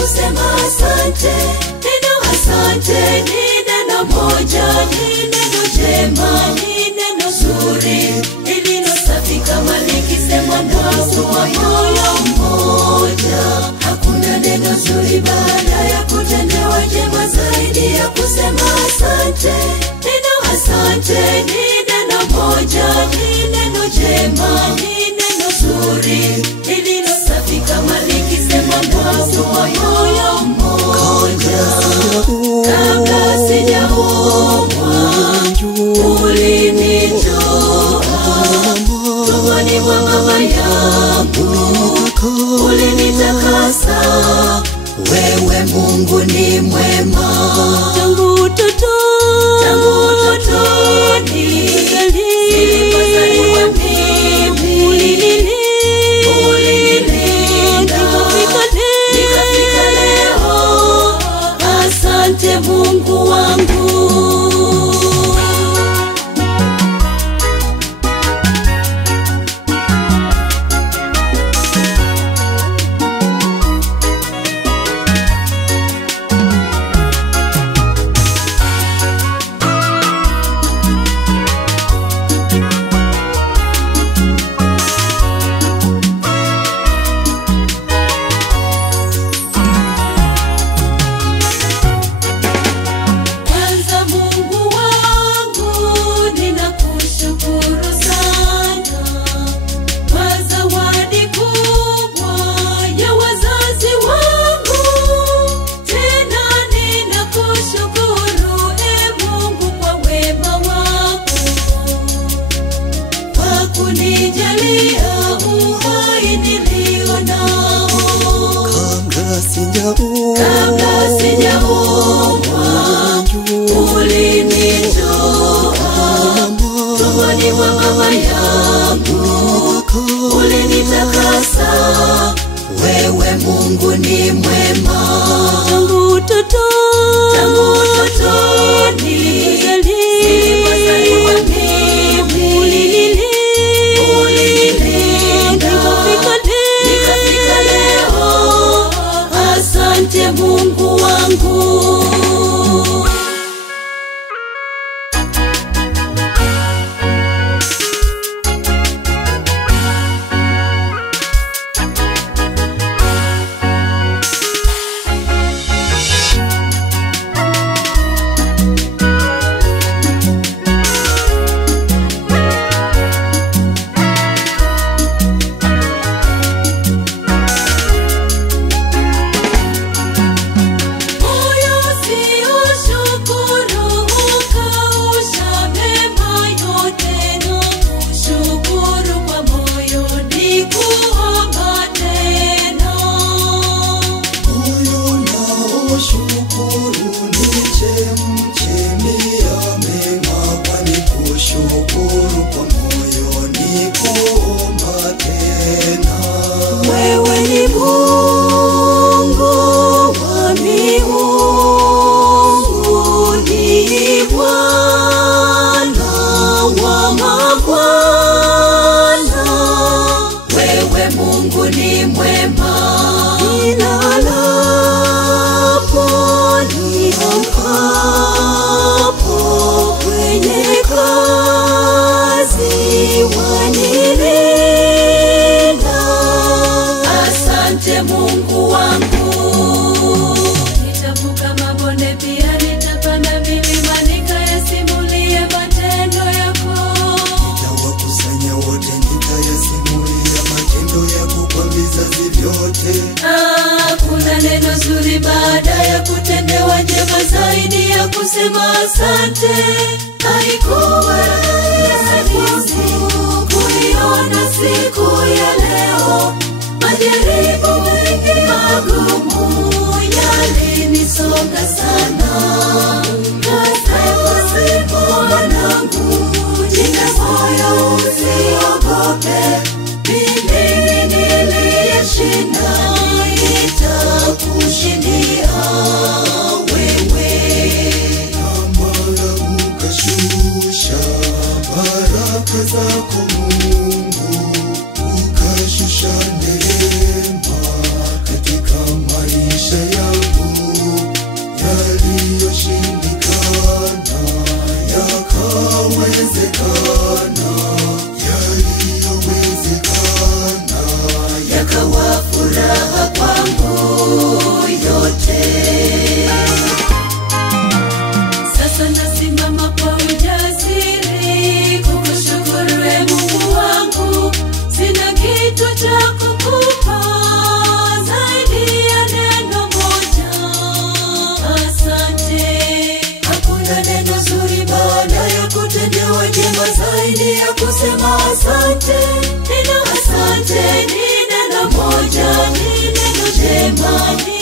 kusema asante. Neno asante ni neno moja, ni neno jema, ni neno zuri, lililo safi kama likisemwa kwa moyo mmoja. Hakuna neno zuri baada ya kutendewa jema zaidi ya kusema asante. Neno asante ni neno moja, ni neno jema, ni neno zuri, lililo safi kama likisemwa kwa moyo mmoja. Kabla sijaumbwa ulinijua, tumboni mwa mama yangu ulinitakasa. Wewe Mungu ni mwema. Tangu utotoni nilipozaliwa mimi, ulinilinda nikafika leo. Asante Mungu wangu. Kabla sijaumbwa ulinijua, tumboni mwa mama yangu ulinitakasa. Wewe Mungu ni mwema. Tangu utotoni nilipozaliwa mimi, ulinilinda nikafika leo. Asante Mungu wangu. Wewe ni Mungu wa miungu, ni Bwana wa mabwana. Wewe Mungu ni mwema. Nilalapo niamkapo, kwenye kazi wanilinda. Asante Mungu wangu. Nitavuka mabonde pia nitapanda milima, nikayasimulie matendo yako. Nitawakusanya wote, nitayasimulia matendo yako kwa vizazi vyote. Kuna neno zuri baada ya kutendewa jema zaidi ya kusema asante. Haikuwa rahisi kuiona siku ya leo. Majaribu mengi magumu yalinisonga sana. Kasema siku mwanangu, jipe moyo usiogope. Mimi niliyeshinda nitakushindia wewe. Amara ukashusha baraka zako Mungu, ukashusha neema katika maisha kusema asante. Neno asante ni neno moja, ni neno jema.